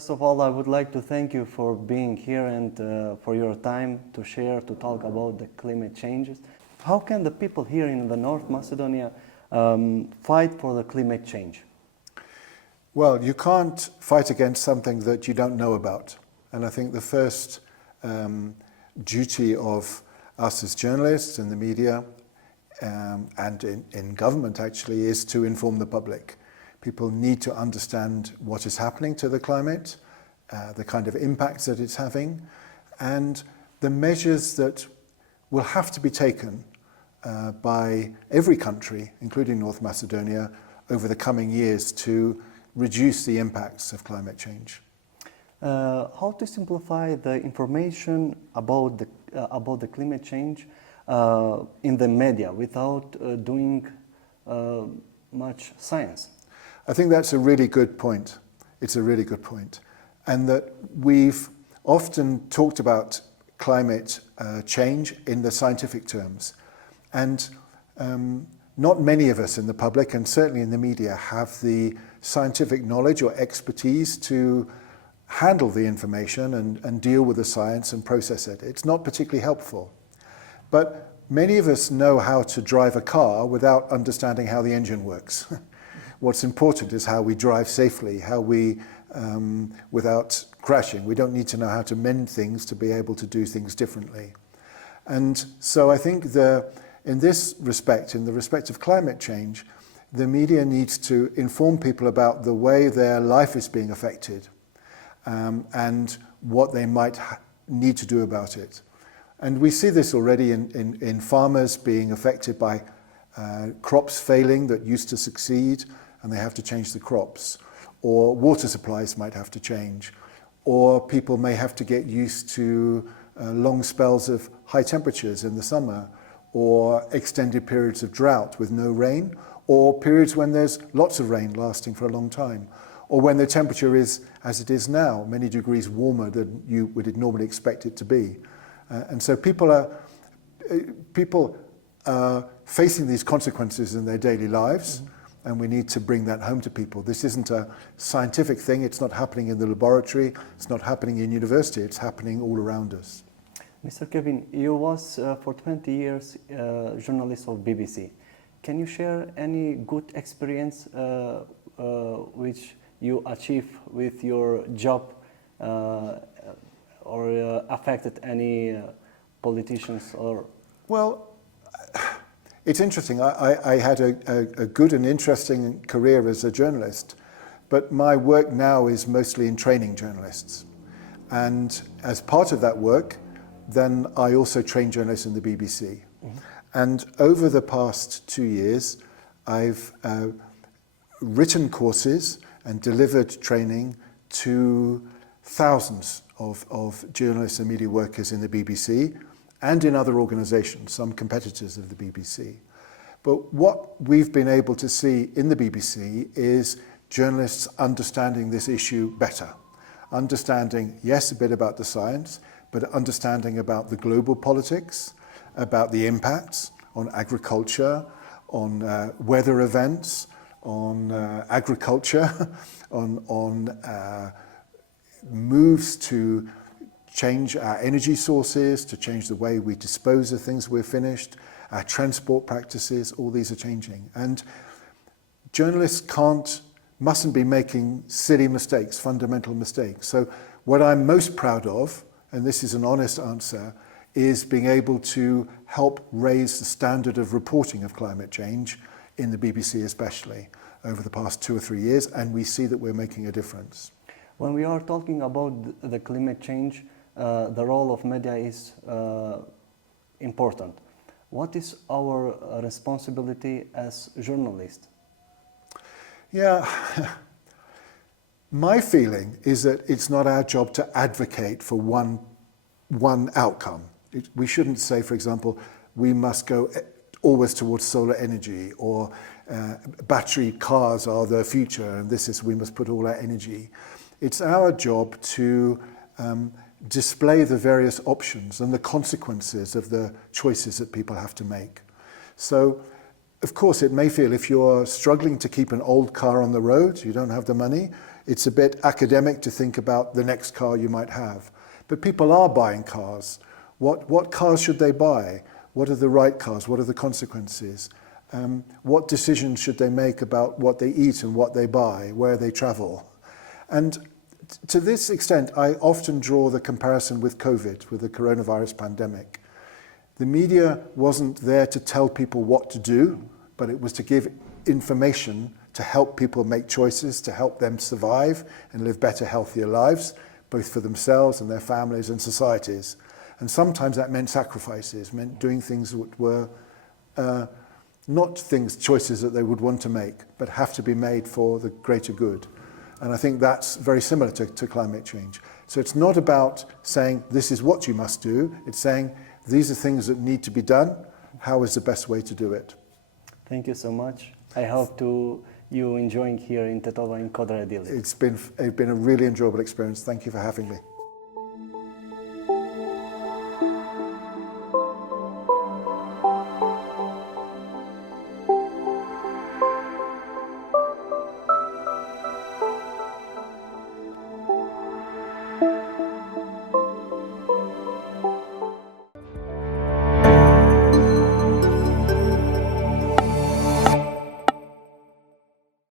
First of all, I would like to thank you for being here and for your time to share, to talk about the climate changes. How can the people here in the North Macedonia fight for the climate change? Well, you can't fight against something that you don't know about. And I think the first duty of us as journalists in the media and in government actually is to inform the public. People need to understand what is happening to the climate, the kind of impacts that it's having, and the measures that will have to be taken by every country, including North Macedonia, over the coming years to reduce the impacts of climate change. How to simplify the information about the climate change in the media without doing much science? I think that's a really good point. It's a really good point. And that we've often talked about climate change in the scientific terms. And not many of us in the public, and certainly in the media, have the scientific knowledge or expertise to handle the information and deal with the science and process it. It's not particularly helpful. But many of us know how to drive a car without understanding how the engine works. What's important is how we drive safely, how we, without crashing. We don't need to know how to mend things to be able to do things differently. And so I think in this respect, in the respect of climate change, the media needs to inform people about the way their life is being affected and what they might need to do about it. And we see this already in farmers being affected by crops failing that used to succeed, and they have to change the crops, or water supplies might have to change, or people may have to get used to long spells of high temperatures in the summer, or extended periods of drought with no rain, or periods when there's lots of rain lasting for a long time, or when the temperature is, as it is now, many degrees warmer than you would normally expect it to be. And so people are facing these consequences in their daily lives, and we need to bring that home to people. This isn't a scientific thing, it's not happening in the laboratory, it's not happening in university, it's happening all around us. Mr. Kevin, you was for 20 years journalist of BBC. Can you share any good experience which you achieved with your job or affected any politicians or? Well, it's interesting. I had a good and interesting career as a journalist, but my work now is mostly in training journalists. And as part of that work, then I also train journalists in the BBC. And over the past 2 years, I've written courses and delivered training to thousands of journalists and media workers in the BBC and in other organisations, some competitors of the BBC. But what we've been able to see in the BBC is journalists understanding this issue better. Understanding, yes, a bit about the science, but understanding about the global politics, about the impacts on agriculture, on weather events, on agriculture, on moves to change our energy sources, to change the way we dispose of things we're finished, our transport practices, all these are changing. And journalists mustn't be making silly mistakes, fundamental mistakes. So what I'm most proud of, and this is an honest answer, is being able to help raise the standard of reporting of climate change in the BBC especially over the past 2 or 3 years, and we see that we're making a difference. When we are talking about the climate change, the role of media is important. What is our responsibility as journalists? Yeah, my feeling is that it's not our job to advocate for one outcome. We shouldn't say, for example, we must go always towards solar energy, or battery cars are the future, and we must put all our energy. It's our job to display the various options and the consequences of the choices that people have to make. So, of course, it may feel if you're struggling to keep an old car on the road, you don't have the money, It's a bit academic to think about the next car you might have. But people are buying cars. What cars should they buy? What are the right cars? What are the consequences? What decisions should they make about what they eat and what they buy, where they travel? And to this extent, I often draw the comparison with COVID, with the coronavirus pandemic. The media wasn't there to tell people what to do, but it was to give information to help people make choices, to help them survive and live better, healthier lives, both for themselves and their families and societies. And sometimes that meant sacrifices, meant doing things that were not choices that they would want to make, but have to be made for the greater good. And I think that's very similar to climate change. So it's not about saying this is what you must do, it's saying these are things that need to be done, how is the best way to do it? Thank you so much. I hope you enjoying here in Tetova in Kodra Dili. It's been a really enjoyable experience. Thank you for having me.